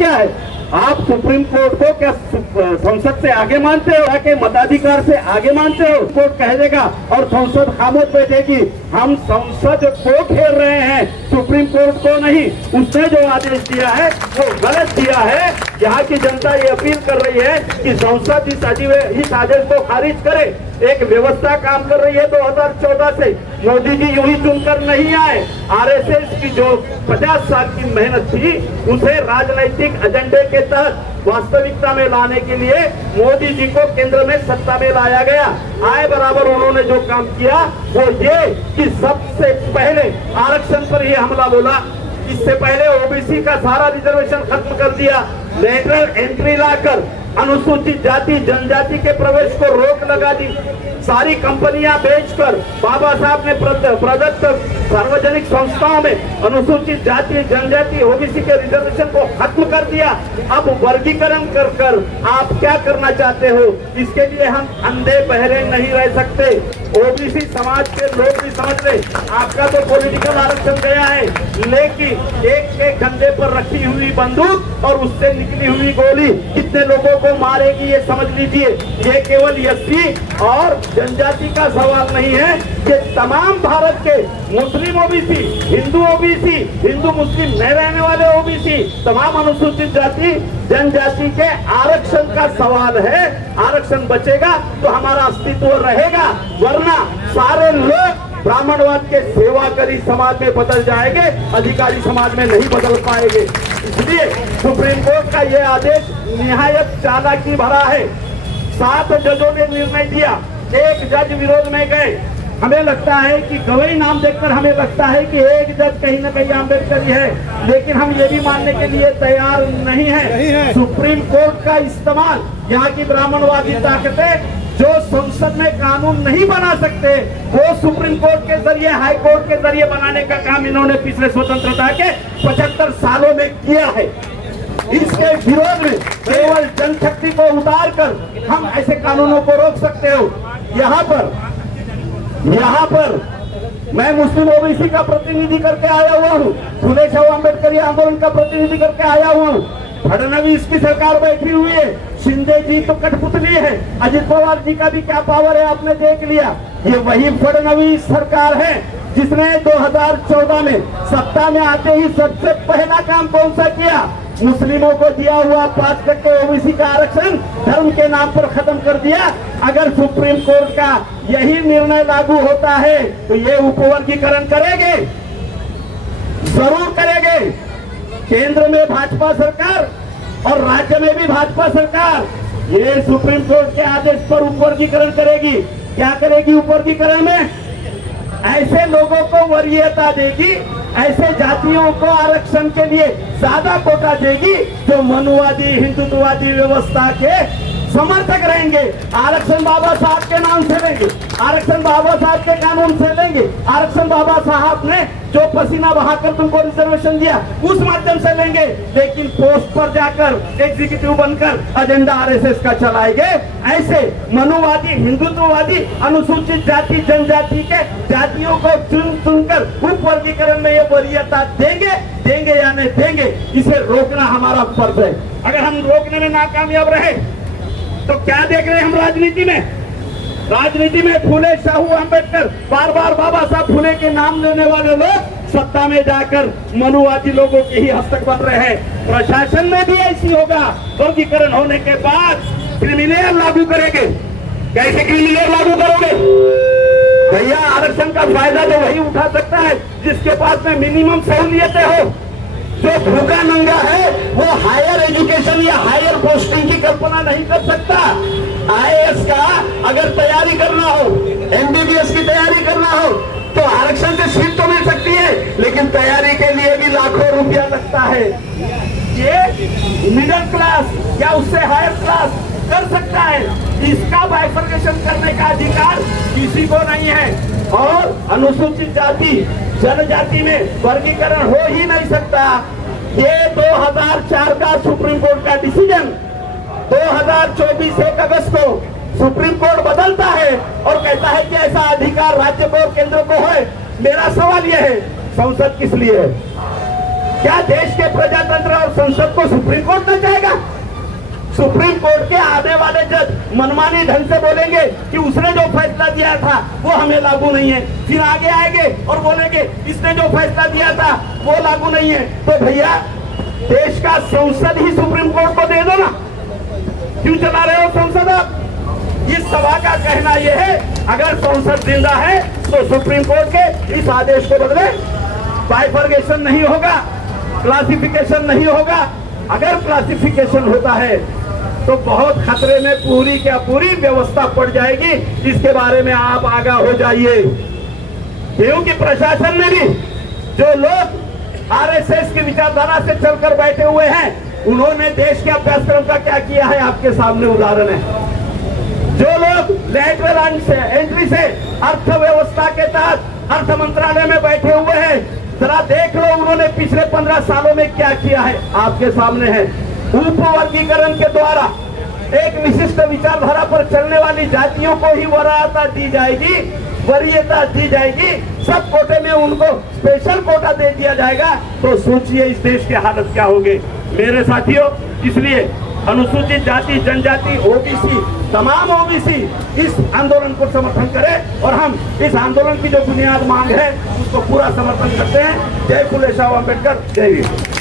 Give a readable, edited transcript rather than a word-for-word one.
क्या है? आप सुप्रीम कोर्ट को क्या संसद से आगे मानते हो, के मताधिकार से आगे मानते हो? कोर्ट कह देगा और संसद खामोश बैठेगी। हम संसद को घेर रहे हैं, सुप्रीम कोर्ट को नहीं। उसने जो आदेश दिया है वो गलत दिया है। यहाँ की जनता ये अपील कर रही है कि संसद इस आदेश को खारिज करे। एक व्यवस्था काम कर रही है 2014 से। मोदी जी यूं ही चुनकर नहीं आए। आरएसएस की जो 50 साल की मेहनत थी उसे राजनीतिक एजेंडे के तहत वास्तविकता में लाने के लिए मोदी जी को केंद्र में सत्ता में लाया गया। आए बराबर उन्होंने जो काम किया वो ये कि सबसे पहले आरक्षण पर ये हमला बोला। इससे पहले ओबीसी का सारा रिजर्वेशन खत्म कर दिया। लेटरल एंट्री लाकर अनुसूचित जाति जनजाति के प्रवेश को रोक लगा दी। सारी कंपनियां बेचकर बाबा साहब ने प्रदत्त सार्वजनिक संस्थाओं में अनुसूचित जाति जनजाति ओबीसी के रिजर्वेशन को खत्म कर दिया। अब वर्गीकरण कर आप क्या करना चाहते हो? इसके लिए हम अंधे बहरे नहीं रह सकते। ओबीसी समाज के लोग भी समझ ले, आपका तो पॉलिटिकल आरक्षण गया है, लेकिन एक के कंधे पर रखी हुई बंदूक और उससे निकली हुई गोली कितने लोगों को मारेगी ये समझ लीजिए। ये केवल एससी और जनजाति का सवाल नहीं है, ये तमाम भारत के मुस्लिम ओबीसी, हिंदू ओबीसी, हिंदू मुस्लिम नहीं रहने वाले ओबीसी, तमाम अनुसूचित जाति जनजाति के आरक्षण का सवाल है। आरक्षण बचेगा तो हमारा अस्तित्व रहेगा, वरना सारे लोग ब्राह्मणवाद के सेवा करी समाज में बदल जाएंगे, अधिकारी समाज में नहीं बदल पाएंगे। इसलिए सुप्रीम कोर्ट का यह आदेश निहायत चालाकी भरा है। 7 जजों ने निर्णय दिया, 1 जज विरोध में गए। हमें लगता है कि गवाही नाम देखकर हमें लगता है कि एक जज कहीं न कहीं अम्बेडकर है, लेकिन हम ये भी मानने के लिए तैयार नहीं है। सुप्रीम कोर्ट का इस्तेमाल यहाँ की ब्राह्मणवादी ताकतें जो संसद में कानून नहीं बना सकते वो सुप्रीम कोर्ट के जरिए, हाई कोर्ट के जरिए बनाने का काम इन्होंने पिछले स्वतंत्रता के 75 सालों में किया है। इसके विरोध में केवल जनशक्ति को उतार कर हम ऐसे कानूनों को रोक सकते हो। यहाँ पर मैं मुस्लिम ओबीसी का प्रतिनिधि करके आया हुआ हूँ, फुले शाह अम्बेडकर आंदोलन का प्रतिनिधि करके आया हुआ हूँ। फडणवीस की सरकार बैठी हुई है, शिंदे जी तो कठपुतली है, अजित पवार जी का भी क्या पावर है आपने देख लिया। ये वही फडणवीस सरकार है जिसने 2014 में सत्ता में आते ही सबसे पहला काम कौन सा किया? मुस्लिमों को दिया हुआ 5% ओबीसी का आरक्षण धर्म के नाम पर खत्म कर दिया। अगर सुप्रीम कोर्ट का यही निर्णय लागू होता है तो ये उपवर्गीकरण करेंगे, जरूर करेंगे। केंद्र में भाजपा सरकार और राज्य में भी भाजपा सरकार ये सुप्रीम कोर्ट के आदेश पर उपवर्गीकरण करेगी। क्या करेगी? उपवर्गीकरण में ऐसे लोगों को वरीयता देगी, ऐसे जातियों को आरक्षण के लिए ज्यादा कोटा देगी जो मनुवादी हिंदुत्ववादी व्यवस्था के समर्थक रहेंगे। आरक्षण बाबा साहब के नाम से लेंगे, आरक्षण बाबा साहब के कानून से लेंगे, आरक्षण बाबा साहब ने जो पसीना बहाकर तुमको रिजर्वेशन दिया उस माध्यम से लेंगे, लेकिन पोस्ट पर जाकर एग्जीक्यूटिव बनकर एजेंडा आरएसएस का चलाएंगे। ऐसे मनुवादी हिंदुत्ववादी अनुसूचित जाति जनजाति के जातियों को चुनकर उपवर्गीकरण में ये वरीयता देंगे या नहीं देंगे, इसे रोकना हमारा फर्ज है। अगर हम रोकने में नाकामयाब रहे तो क्या देख रहे हैं हम राजनीति में फुले शाहू अम्बेडकर, बार बार बाबा साहब फुले के नाम लेने वाले लोग सत्ता में जाकर मनुवादी लोगों के ही हस्तक बन रहे हैं। प्रशासन में भी ऐसी होगा। वर्गीकरण होने के बाद क्रिमिनल लागू करेंगे। कैसे क्रिमिनल लागू करोगे भैया? आरक्षण का फायदा तो वही उठा सकता है जिसके पास में मिनिमम सहूलियतें हो। जो भूखा नंगा है वो हायर एजुकेशन या हायर पोस्टिंग की कल्पना नहीं कर सकता। आईएएस का अगर तैयारी करना हो, एमबीबीएस की तैयारी करना हो तो आरक्षण से सीट तो मिल सकती है, लेकिन तैयारी के लिए भी लाखों रुपया लगता है। ये मिडिल क्लास या उससे हायर क्लास कर सकता है, इसका बाइफर्केशन करने का अधिकार किसी को नहीं है। और अनुसूचित जाति जनजाति में वर्गीकरण हो ही नहीं सकता। ये 2004 का सुप्रीम कोर्ट का डिसीजन 2024 1 अगस्त को सुप्रीम कोर्ट बदलता है और कहता है कि ऐसा अधिकार राज्य को और केंद्र को है। मेरा सवाल यह है, संसद किस लिए है? क्या देश के प्रजातंत्र और संसद को सुप्रीम कोर्ट न चाहेगा? सुप्रीम कोर्ट के आने वाले जज मनमानी ढंग से बोलेंगे कि उसने जो फैसला दिया था वो हमें लागू नहीं है, फिर आगे आएंगे और बोलेंगे इसने जो फैसला दिया था वो लागू नहीं है। तो भैया देश का संसद ही सुप्रीम कोर्ट को दे दो ना, क्यों चला रहे हो संसद आप? इस सभा का कहना यह है, अगर संसद जिंदा है तो सुप्रीम कोर्ट के इस आदेश को बदले, बाइफर्गेशन नहीं होगा, क्लासिफिकेशन नहीं होगा। अगर क्लासिफिकेशन होता है तो बहुत खतरे में पूरी क्या पूरी व्यवस्था पड़ जाएगी। इसके बारे में आप आगाह हो जाइए, क्योंकि प्रशासन ने भी, जो लोग आरएसएस की विचारधारा से चलकर बैठे हुए हैं, उन्होंने देश के अभ्यासक्रम का क्या किया है आपके सामने उदाहरण है। जो लोग लेटरल एंट्री से अर्थव्यवस्था के तहत अर्थ मंत्रालय में बैठे हुए हैं, जरा देख लो उन्होंने पिछले 15 सालों में क्या किया है, आपके सामने है। उपवर्गीकरण के द्वारा एक विशिष्ट विचारधारा पर चलने वाली जातियों को ही वरीयता दी जाएगी, वरीयता दी जाएगी, सब कोटे में उनको स्पेशल कोटा दे दिया जाएगा। तो सोचिए इस देश की हालत क्या होगी मेरे साथियों। इसलिए अनुसूचित जाति, जनजाति, ओबीसी, तमाम ओबीसी इस आंदोलन को समर्थन करें और हम इस आंदोलन की जो बुनियाद मांग है उसको पूरा समर्थन करते हैं। जय फुले शाह अम्बेडकर, जय भीम।